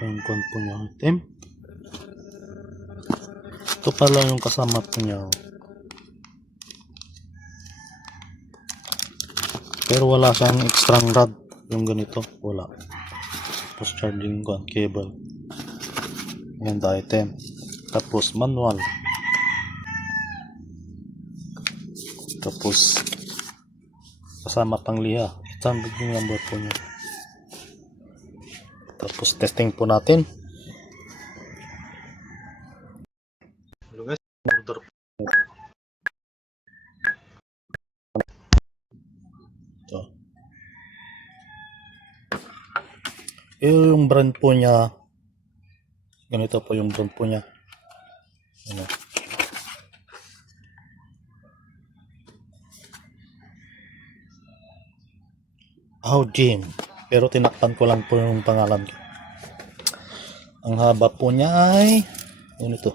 Yung kon po niya item. Ito pala yung kasama po niya. Pero wala siyang extra rod. Yung ganito. Wala. Tapos charging cable. And item. Tapos manual. Tapos kasama pang liha. 800 yung number po niya. Tapos testing po natin. Hello guys, order po. Ito. Yung brand po niya. Ganito po yung brand po niya. Ano? Gym. Pero tinakpan ko lang po yung pangalan ko. Ang haba po niya ay ano ito?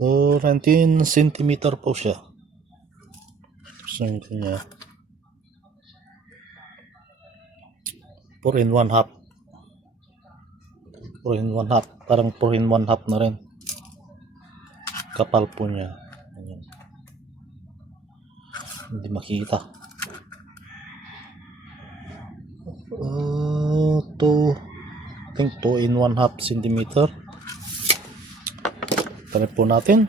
19 cm po siya. So ito niya 4 in 1 half. 4 in 1 half. Parang 4 in 1 half na rin. Kapal po niya. Ayan. Hindi makita. I think 2 in 1 half centimeter. Try po natin.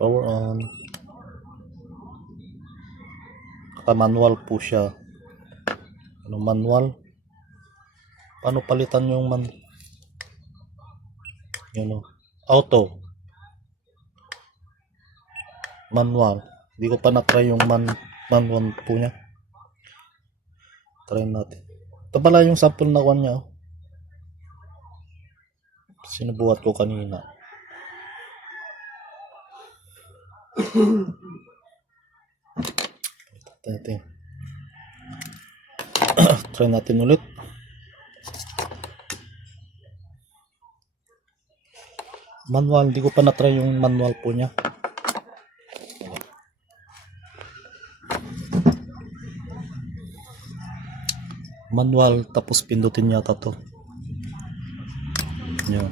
Power on. Manual po siya. Ano manual? Paano palitan yung auto. Manual. Hindi ko pa na-try yung manual po niya. Try natin. Ito pala yung sample na kuha niya. Sinubuhat ko kanina. Try natin ulit. Manual. Hindi ko pa na-try yung manual po niya. Manual tapos pindutin yata to. Yan.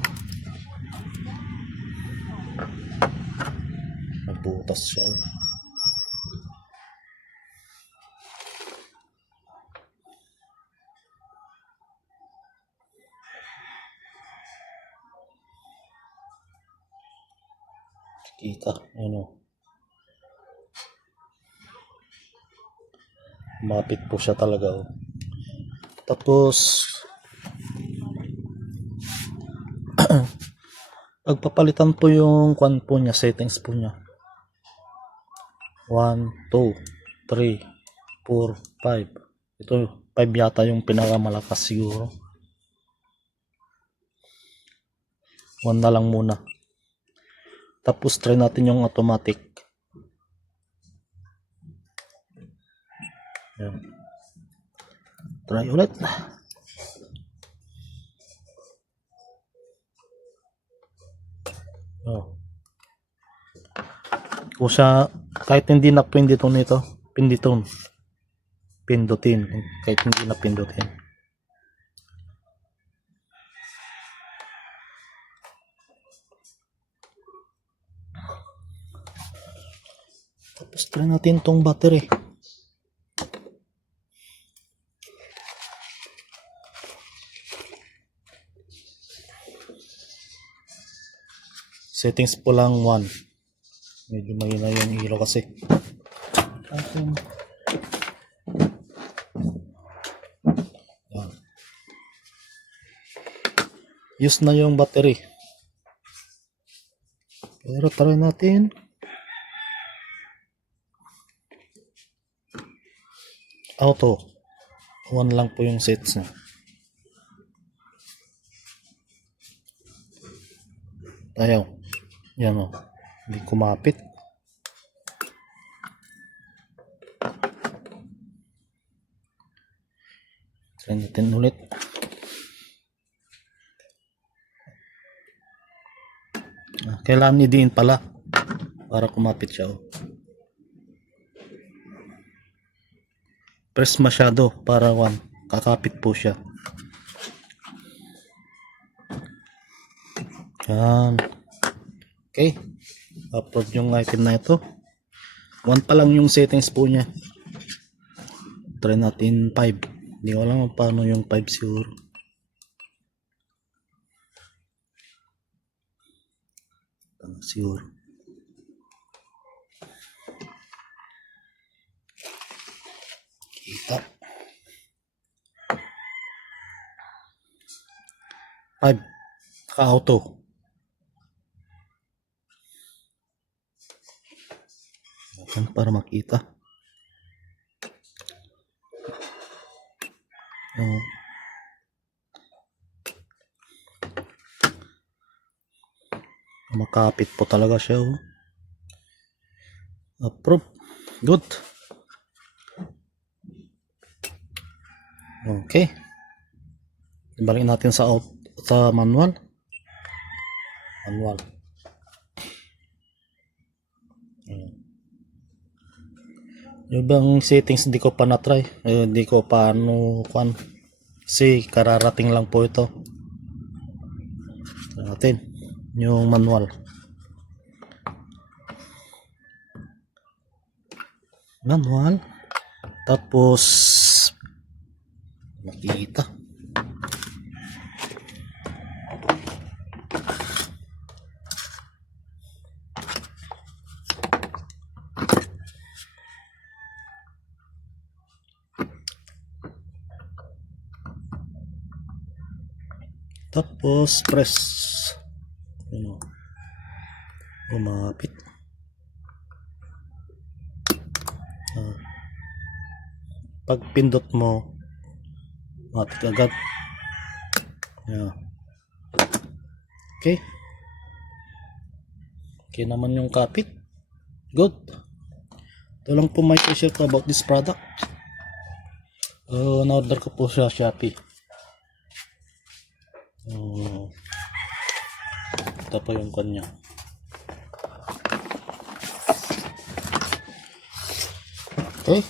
Nagbutas siya. Kita, mapit po siya talaga. Tapos pagpapalitan po yung kwan po niya, settings po niya. 1, 2, 3, 4, 5. Ito 5 yata yung pinakamalakas siguro. 1 na lang muna. Tapos try natin yung automatic. Yan. Try ulit. Kung siya, kahit hindi na pindutin ito, pindutin. Kahit hindi na pindutin. Tapos try natin tong battery. Settings po lang 1. Medyo mahina yung ilaw kasi. Use na yung battery. Pero try natin. Auto. 1 lang po yung sets niya. Ayaw. Yan o. Hindi kumapit. Try natin ulit. Kailangan i-diin pala para kumapit siya. press masyado para kakapit po siya. Yan. Okay. Upload yung item na ito. 1 pa lang yung settings po niya. Try natin 5. Hindi ko alam paano yung 5 siguro. Siguro. Kita. 5. Naka-auto. Para makita. Makapit po talaga siya. Approve. Good. Okay. Balik natin sa manual. Yung bang settings hindi ko pa na-try. Hindi ko pa kasi kararating lang po ito. Natin yung manual. Tapos makita. Tapos press. Umapit. Pag pindot mo, matik agad. Yeah. Okay. Okay naman yung kapit. Good. Ito lang po may share ko about this product. Na-order ko po sa Shopee. Ito po yung kanya. Okay.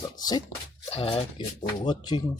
That's it. Thank you for watching.